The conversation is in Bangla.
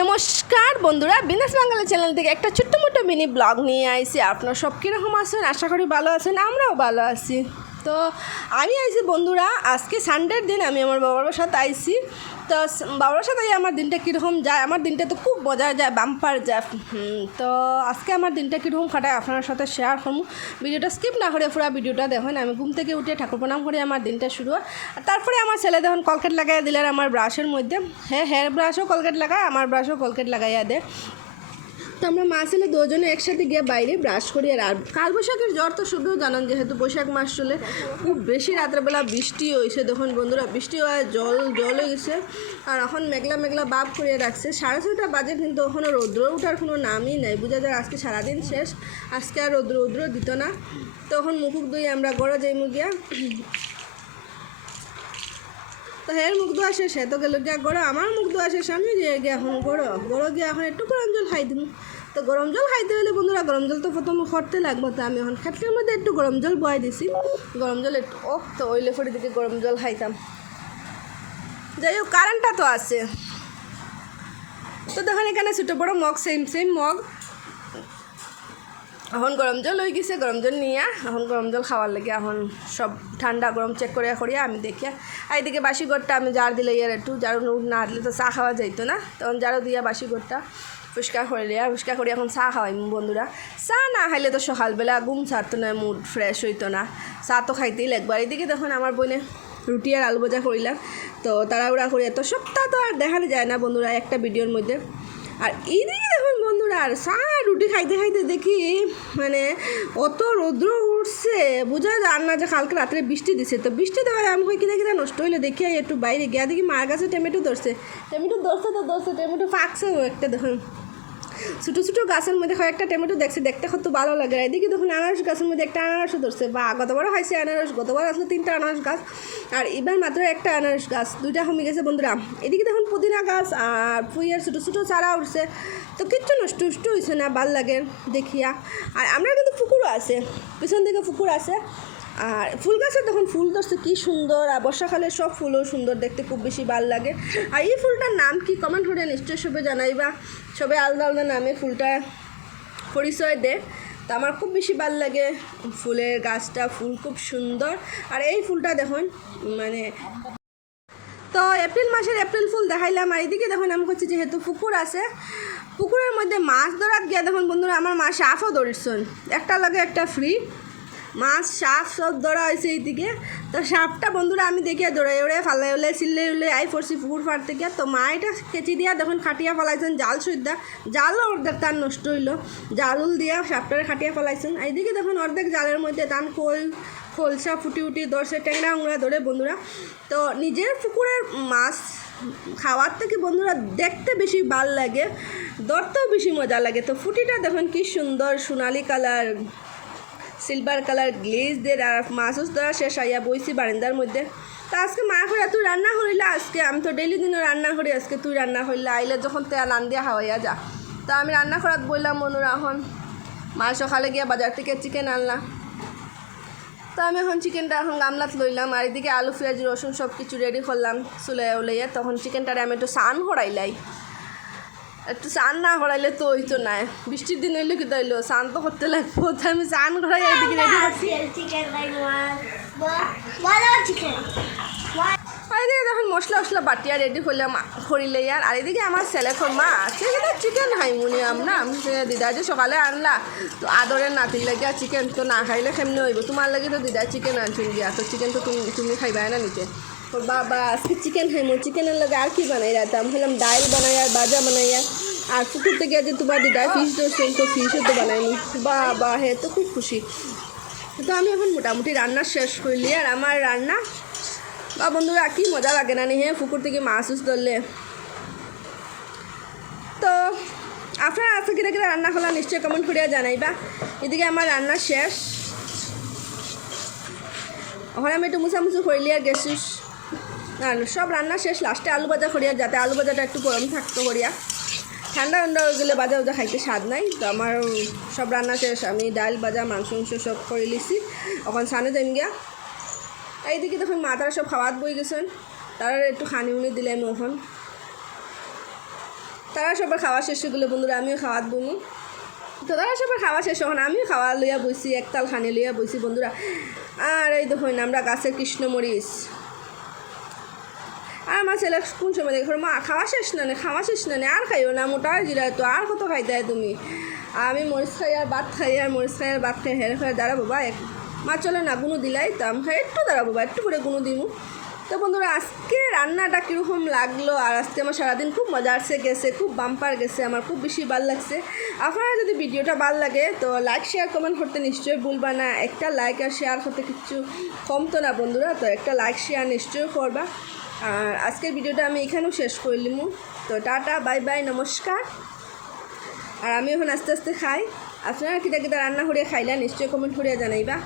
নমস্কার বন্ধুরা বিনাস বাংলা চ্যানেল থেকে একটা ছোট্ট মোটো মিনি ব্লগ নিয়ে আইসি। আপনার সব কীরকম আছেন? আশা করি ভালো আছেন, আমরাও ভালো আছি। তো আমি আইছি বন্ধুরা, আজকে সানডের দিন আমি আমার বাবার সাথে আইছি। তো বাবার সাথে আমার দিনটা কীরকম যায়? আমার দিনটা তো খুব মজা যায় বাম্পার যায়। তো আজকে আমার দিনটা কীরকম কাটায় আপনার সাথে শেয়ার করব। ভিডিওটা স্কিপ না করে পুরো ভিডিওটা দেখুন, আমি ঘুম থেকে উঠে ঠাকুর প্রণাম করে আমার দিনটা শুরু হয়। তারপরে আমার ছেলে দেখুন কলকেট লাগাই দিলেন আমার ব্রাশের মধ্যে। হ্যাঁ হেয়ার ব্রাশও কলকেট লাগায়, আমার ব্রাশও কলকেট লাগাইয়া দেয়। তো আমরা মা ছেলে দুজনে একসাথে গিয়ে বাইরে ব্রাশ করি আর কাল বৈশাখের জ্বর তো শুধু জানান, যেহেতু বৈশাখ মাস চলে। খুব বেশি রাত্রেবেলা বৃষ্টি হয়েছে, দেখুন বন্ধুরা, বৃষ্টি হয় জল জল হয়ে গেছে আর এখন মেঘলা মেঘলা বাপ করিয়ে রাখছে। সাড়ে ছয়টা বাজে কিন্তু এখনও রৌদ্র ওঠার কোনো নামই নাই। বোঝা যায় আজকে সারাদিন শেষ, আজকে আর রৌদ্র রৌদ্র দিত না। তখন মুখুক দই আমরা গড়া যাই মুগিয়া তো হের মুখ ধোয়া শেষ তো গেল গিয়া গড়ো আমার মুখ ধোয়া শেষ আমি যে গিয়া এখন গড়ো গড়ো গিয়া এখন একটু গরম জল খাই দিন তো গরম জল খাইতে হলে বন্ধুরা, গরম জল তো প্রথম করতে লাগবো, তো আমি এখন খেটলির মধ্যে একটু গরম জল বয় দিছি। গরম জল একটু ও তো ওইলে ফোটে দিকে গরম জল খাইতাম। যাই হোক কারেন্টটা তো আছে। তো দেখুন, এখানে ছোটো বড়ো মগ সেম সেম মগ। এখন গরম জল হয়ে গেছে গরম জল নিয়ে। এখন গরম জল খাওয়ার লাগে এখন সব ঠান্ডা গরম চেক করিয়া করিয়া আমি দেখিয়া। আর এদিকে বাসি ঘরটা আমি জার দিলে ইয়ার একটু জারু না দিলে তো চা খাওয়া যাইতো না। তখন জারু দিয়া বাসি ঘরটা ফুচকা করিলে আর ফুচকা করি এখন চা খাওয়াই বন্ধুরা চা না খাইলে তো সকালবেলা ঘুম ছাড়তো না মুড ফ্রেশ হইতো না। চা তো খাইতেই লাগবে আর এদিকে দেখুন আমার বোনে রুটি আর আলু ভাজা করিলাম তো তারা তাড়াহুড়া করি তো সপ্তাহ তো আর দেখানো যায় না বন্ধুরা একটা ভিডিওর মধ্যে। আর এইদিকে দেখুন বন্ধুরা আর চা খাইতে খাইতে দেখি মানে অত রৌদ্র উঠছে, বোঝা যায় না যে কালকে রাত্রে বৃষ্টি দিছে। তো বৃষ্টি দেওয়ার আমি কই কিনা কিনা নষ্ট হইলে, দেখি একটু বাইরে গিয়া দেখি মার কাছে টমেটো ধরছে। টমেটো ধরছে তো ধরছে, টমেটো ফাঁকছে একটা দেখুন ছোটো ছোটো গাছের মধ্যে কয়েকটা টমেটো দেখছি, দেখতে কত ভালো লাগে। এদিকে দেখুন আনারস গাছের মধ্যে একটা আনারসও ধরছে। বা গতবারও খাইছে আনারস গতবার আসলে তিনটা আনারস গাছ। আর এবার মাত্র একটা আনারস গাছ, দুইটা কমে গেছে বন্ধুরা। এদিকে দেখুন পুদিনা গাছ আর ফুইয়ের ছোটো ছোটো চারা উঠছে। তো কিচ্ছু নষ্ট উষ্ট হয়েছে না, ভালো লাগে দেখিয়া। আর আমরা কিন্তু পুকুরও আছে, পিছন দিকে পুকুর আছে। আর ফুল গাছের তখন ফুল ধরছে, কি সুন্দর, আর বর্ষাকালে সব ফুলও সুন্দর, দেখতে খুব বেশি ভালো লাগে। আর এই ফুলটার নাম কি কমেন্ট করে নিশ্চয়ই সবে জানাইবা। সবে আলাদা আলাদা নামে ফুলটা পরিচয় দে। তা আমার খুব বেশি ভালো লাগে ফুলের গাছটা, ফুল খুব সুন্দর। আর এই ফুলটা দেখুন মানে তো এপ্রিল মাসের এপ্রিল ফুল দেখাইলাম, আর এদিকে দেখুন, আমি করছি যেহেতু পুকুর আছে, পুকুরের মধ্যে মাছ ধরাত গিয়া দেখুন বন্ধুরা, আমার মা সাফও ধরিসন। একটা লাগে একটা ফ্রি মাছ, সাপ সব ধরা হয়েছে এইদিকে। তো সাপটা বন্ধুরা আমি দেখিয়া দৌড়াই ওড়ে ফালাই উলে চিল্লে উলে আই পড়ছি পুকুর ফাট থেকে। তো মা এটা কেচি দিয়া দেখুন খাটিয়া ফেলাইছেন, জাল সুইদা জালও অর্ধেক তার নষ্ট হইল। জালুল দিয়া সাপটারে খাটিয়া ফেলাইছেন। এইদিকে দেখুন অর্ধেক জালের মধ্যে তান খোল, খোলসা, ফুটি উটি ধরছে ট্যাংরা, উংরা ধরে বন্ধুরা। তো নিজের পুকুরের মাছ খাওয়ার থেকে বন্ধুরা দেখতে বেশি ভালো লাগে, ধরতেও বেশি মজা লাগে। তো ফুটিটা দেখুন কি সুন্দর, সোনালি কালার। সিলভার কালার গ্লেজ দিয়ে মাছও ধরা শেষ আইয়া বইছি বারান্দার মধ্যে। তা আজকে মা করে তুই রান্না করিলে? আজকে আমি তো ডেলি দিনও রান্না করি, আজকে তুই রান্না করিলে। আইলে যখন তেল আন দিয়া হাওয়াইয়া যা। তা আমি রান্না করাত বললাম মনুরা এখন মা সকালে গিয়া বাজার থেকে চিকেন আনলাম তো আমি এখন চিকেনটা এখন গামলাত লইলাম, আর এদিকে আলু, পেঁয়াজ, রসুন সব কিছু রেডি করলাম চুলাই উলাইয়া। তখন চিকেনটারে আমি একটু সান হরাইলাই একটু চান না করাইলে তো ওই তো নাই। বৃষ্টির দিন হইলে কি তাইলো চান তো করতে লাগবো। আমি চান করাই এদিকে মশলা মশলা বাটিয়া রেডি করলাম, করিলে আর আর এদিকে আমার ছেলে মা আছে কিন্তু চিকেন হাইমুনি আমরা আমি দিদা যে সকালে আনলা, তো আদরের নাতির লাগে চিকেন তো না খাইলে কেমনি হইব? তোমার লাগে তো দিদা চিকেন আনছেন দিয়া, তো চিকেন তো তুমি তুমি খাইবা না নিতে। তো বাবা, আজকে চিকেন খাইমু। চিকেনের লাগে আর কি বানাই রাতাম বললাম ডাইল বানাই আর বাজা বানাই আর পুকুর থেকে যে তোমার দিদা ফিশ ধরছেন তো ফিশও তো বানাইনি বাবা, হে, তো খুব খুশি। তো আমি এখন মোটামুটি রান্না শেষ করলি আর আমার রান্না, বা বন্ধুরা, কি মজা লাগে না নি হ্যাঁ পুকুর থেকে মাছ উস ধরলে। তো, আপনারা আজকে কিনা কিনা রান্না করলাম নিশ্চয়ই কমেন্ট করিয়া জানাইবা। এদিকে আমার রান্না শেষ। ওখানে আমি একটু মুছামুছি করিলি, আর গেছিস না, সব রান্না শেষ লাস্টে আলু ভাজা করিয়া যাতে আলু ভাজাটা একটু গরম থাকতো করিয়া। ঠান্ডা ঠান্ডা হয়ে গেলে বাজা ভাজা খাইতে স্বাদ নাই তো আমার সব রান্না শেষ। আমি ডাল ভাজা মাংস মাংস সব করে লিছি এখন সানে যাইম গিয়া। এইদিকে দেখুন মাথারা সব খাওয়াত বই গেছেন। তারা একটু খানি উনি দিলাম এখন। তারা সবার খাওয়া শেষ হয়ে গেলে বন্ধুরা আমিও খাওয়াত বমু তো তারা সবার খাওয়া শেষ হন আমিও খাওয়া লইয়া বইছি একতাল খানি লইয়া বইছি বন্ধুরা। আর এই দেখুন আমরা গাছের কৃষ্ণমরিচ। আর আমার ছেলে কোন সময় দেখো? মা, খাওয়া শেষ না খাওয়া শেষ না আর খাইও না, মোটা জিরায় তো, আর কত খাইতে তুমি? আমি মরিচ খাই আর ভাত খাই, আর মরিচ খাই আর ভাত খাই, হেরে খাই দাঁড়া বাবা এক মা, চলে না, গুনো দিলাই তো, আমি খাই, একটু দাঁড়া বাবা একটু করে গুনো দিমু। তো বন্ধুরা, আজকে রান্নাটা কীরকম লাগল, আর আজকে আমার সারাদিন খুব মজা আসছে, গেছে, খুব বাম্পার গেছে, আমার খুব বেশি ভালো লাগছে। আপনারা যদি ভিডিওটা ভালো লাগে, তো লাইক শেয়ার কমেন্ট করতে নিশ্চয়ই ভুলবা না। একটা লাইক আর শেয়ার করতে কিচ্ছু কমতো না বন্ধুরা, তো একটা লাইক শেয়ার নিশ্চয়ই করবা। আর আজকের ভিডিওটা আমি এখানেও শেষ করলিমু তো টাটা, বাই বাই, নমস্কার। আর আমি এখন আস্তে আস্তে খাই। আপনারা কিটা কিটা রান্না করিয়া খাইলা, নিশ্চয়ই কমেন্ট করিয়া জানাইবা।